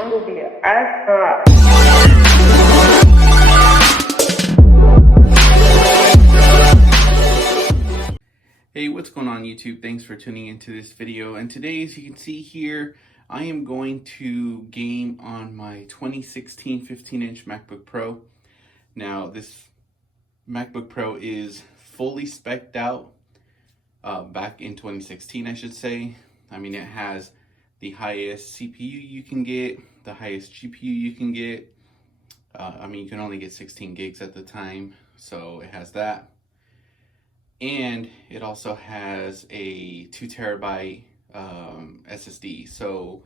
Hey, what's going on YouTube? Thanks for tuning into this video. And today, as you can see here, I am going to game on my 2016 15-inch MacBook Pro. Now, this MacBook Pro is fully spec'd out back in 2016, I should say. I mean, it has the highest CPU you can get, the highest GPU you can get. I mean, you can only get 16 gigs at the time, so it has that. And it also has a 2 terabyte SSD, so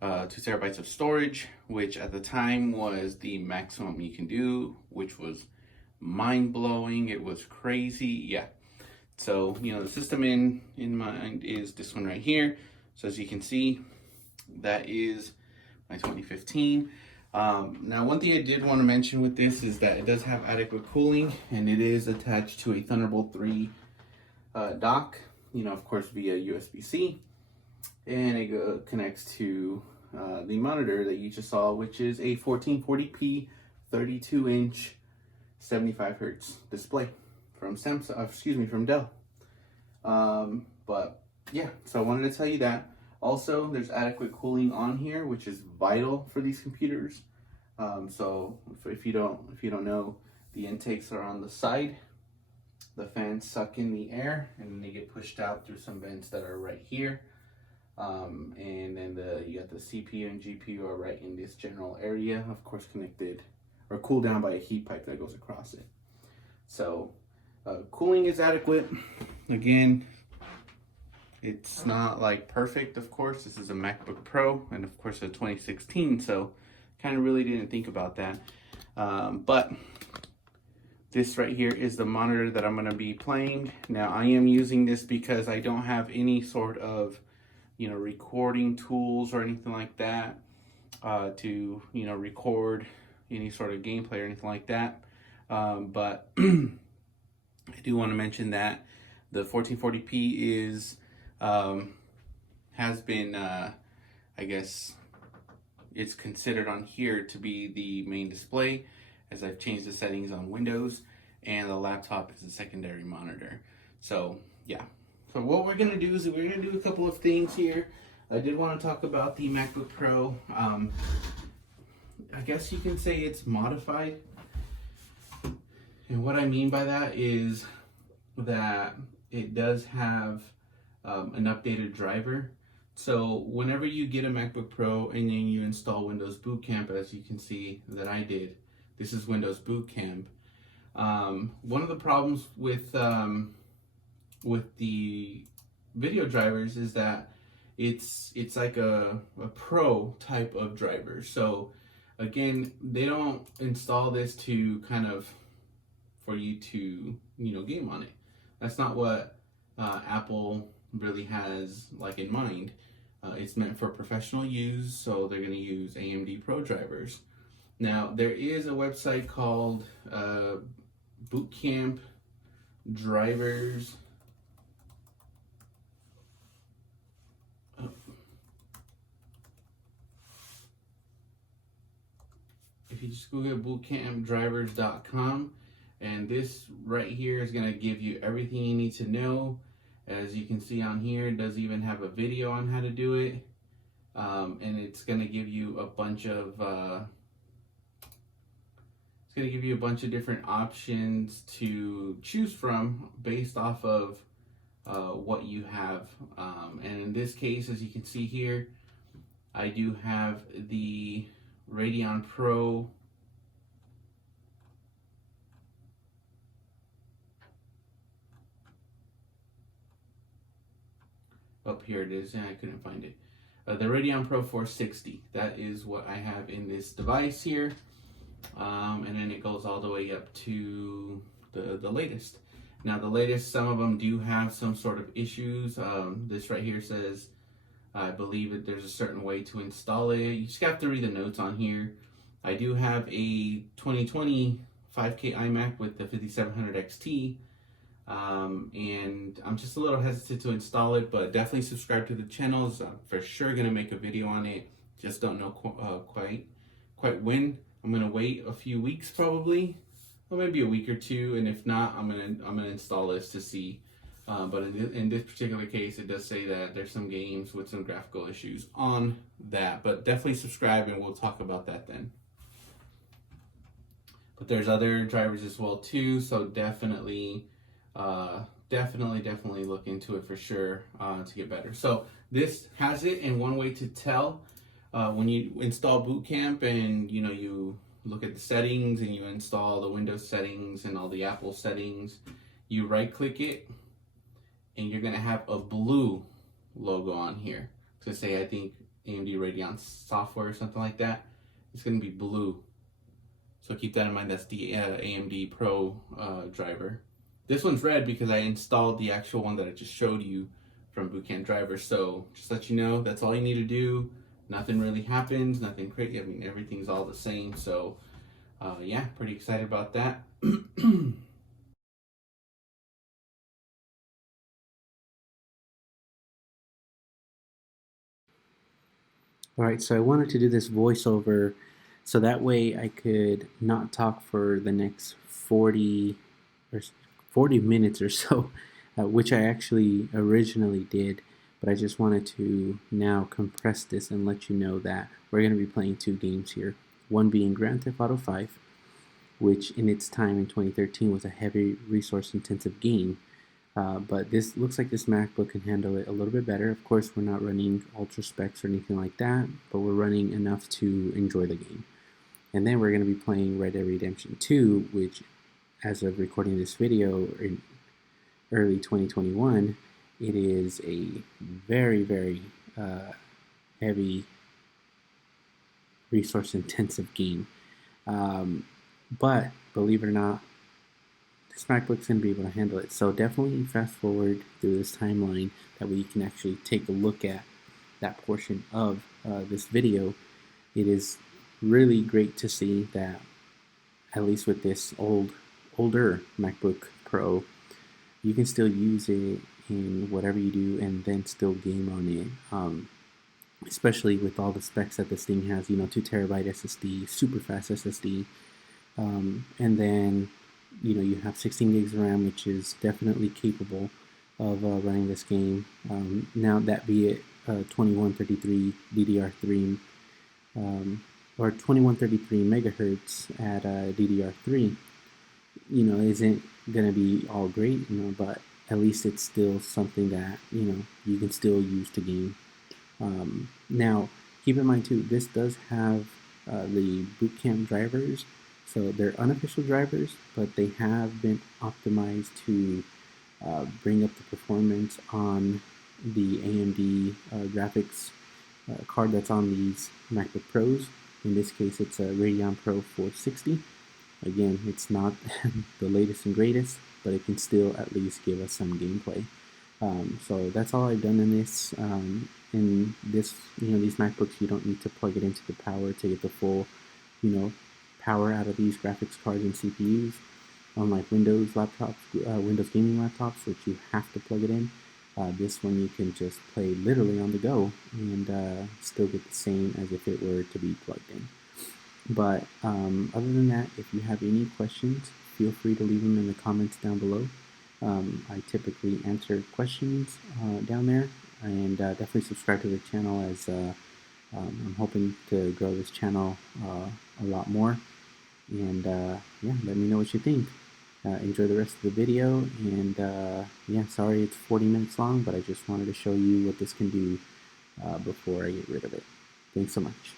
2 terabytes of storage, which at the time was the maximum you can do, which was mind-blowing. It was crazy. Yeah. So, you know, the system in mind is this one right here. So as you can see, that is my 2015. Now, one thing I did want to mention with this is that it does have adequate cooling, and it is attached to a Thunderbolt 3 dock, you know, of course, via USB-C, and it connects to the monitor that you just saw, which is a 1440p 32-inch 75 hertz display from from Dell. But yeah, so I wanted to tell you that. Also, there's adequate cooling on here, which is vital for these computers. So if you don't know, the intakes are on the side. The fans suck in the air and then they get pushed out through some vents that are right here. And then you got the CPU and GPU are right in this general area, of course connected or cooled down by a heat pipe that goes across it. So cooling is adequate. Again, it's not like perfect, of course. This is a MacBook Pro and of course a 2016, so kind of really didn't think about that. But this right here is the monitor that I'm going to be playing. Now, I am using this because I don't have any sort of, you know, recording tools or anything like that to, you know, record any sort of gameplay or anything like that. But I do want to mention that the 1440p is has been, I guess, it's considered on here to be the main display, as I've changed the settings on Windows, and the laptop is a secondary monitor. So yeah, so what we're gonna do is we're gonna do a couple of things here. I did want to talk about the MacBook Pro. I guess you can say it's modified, and what I mean by that is that it does have an updated driver. So whenever you get a MacBook Pro and then you install Windows Bootcamp, as you can see that I did, this is Windows Bootcamp. One of the problems with the video drivers is that it's like a pro type of driver. So again, they don't install this to kind of for you to, you know, game on it. That's not what Apple really has like in mind. It's meant for professional use, so they're going to use AMD Pro drivers. Now, there is a website called Bootcamp Drivers. If you just Google bootcampdrivers.com, and this right here is going to give you everything you need to know. As you can see on here, it does even have a video on how to do it. And it's going to give you a bunch of different options to choose from based off of what you have. And in this case, as you can see here, I do have the Radeon Pro up here. It is, and I couldn't find it. The Radeon Pro 460. That is what I have in this device here. And then it goes all the way up to the latest. Now, the latest, some of them do have some sort of issues. This right here says, I believe that there's a certain way to install it. You just have to read the notes on here. I do have a 2020 5K iMac with the 5700 XT. And I'm just a little hesitant to install it, but definitely subscribe to the channels. I'm for sure going to make a video on it Just don't know quite when. I'm gonna wait a few weeks probably, or maybe a week or two, and if not, I'm gonna install this to see. But in this particular case, it does say that there's some games with some graphical issues on that. But definitely subscribe, and we'll talk about that then. But there's other drivers as well too, so definitely look into it for sure to get better. So this has it, and one way to tell when you install Bootcamp and you look at the settings and you install the Windows settings and all the Apple settings, you right click it and you're gonna have a blue logo on here. So say I think AMD Radeon software or something like that, it's gonna be blue. So keep that in mind. That's the AMD Pro driver. This one's red because I installed the actual one that I just showed you from Bootcamp Drivers. So just let you know, that's all you need to do. Nothing really happens, nothing crazy. I mean, everything's all the same. So yeah, pretty excited about that. All right, so I wanted to do this voiceover so that way I could not talk for the next 40 minutes or so, which I actually originally did, but I just wanted to now compress this and let you know that we're going to be playing two games here. One being Grand Theft Auto 5, which in its time in 2013 was a heavy resource intensive game. But this looks like this MacBook can handle it a little bit better. Of course, we're not running ultra specs or anything like that, but we're running enough to enjoy the game. And then we're going to be playing Red Dead Redemption 2, which, as of recording this video in early 2021, it is a very, very heavy resource intensive game. But believe it or not, this MacBook's going to be able to handle it. So definitely fast forward through this timeline that we can actually take a look at that portion of this video. It is really great to see that, at least with this older MacBook Pro, you can still use it in whatever you do and then still game on it. Especially with all the specs that this thing has, 2 terabyte SSD, super fast SSD, and then you have 16 gigs of RAM, which is definitely capable of running this game. Now that be it 2133 DDR3 or 2133 megahertz at DDR3, isn't gonna be all great, but at least it's still something that you can still use to game. Now, keep in mind too, this does have the Bootcamp drivers. So they're unofficial drivers, but they have been optimized to bring up the performance on the AMD graphics card that's on these MacBook Pros. In this case, it's a Radeon Pro 460. Again, it's not the latest and greatest, but it can still at least give us some gameplay. So that's all I've done in this. In this, these MacBooks, you don't need to plug it into the power to get the full, power out of these graphics cards and CPUs. Unlike Windows laptops, Windows gaming laptops, which you have to plug it in, this one you can just play literally on the go and still get the same as if it were to be plugged in. But other than that, if you have any questions, feel free to leave them in the comments down below. I typically answer questions down there, and definitely subscribe to the channel, as I'm hoping to grow this channel a lot more. And yeah, let me know what you think. Enjoy the rest of the video, and yeah, sorry it's 40 minutes long, but I just wanted to show you what this can do before I get rid of it. Thanks so much.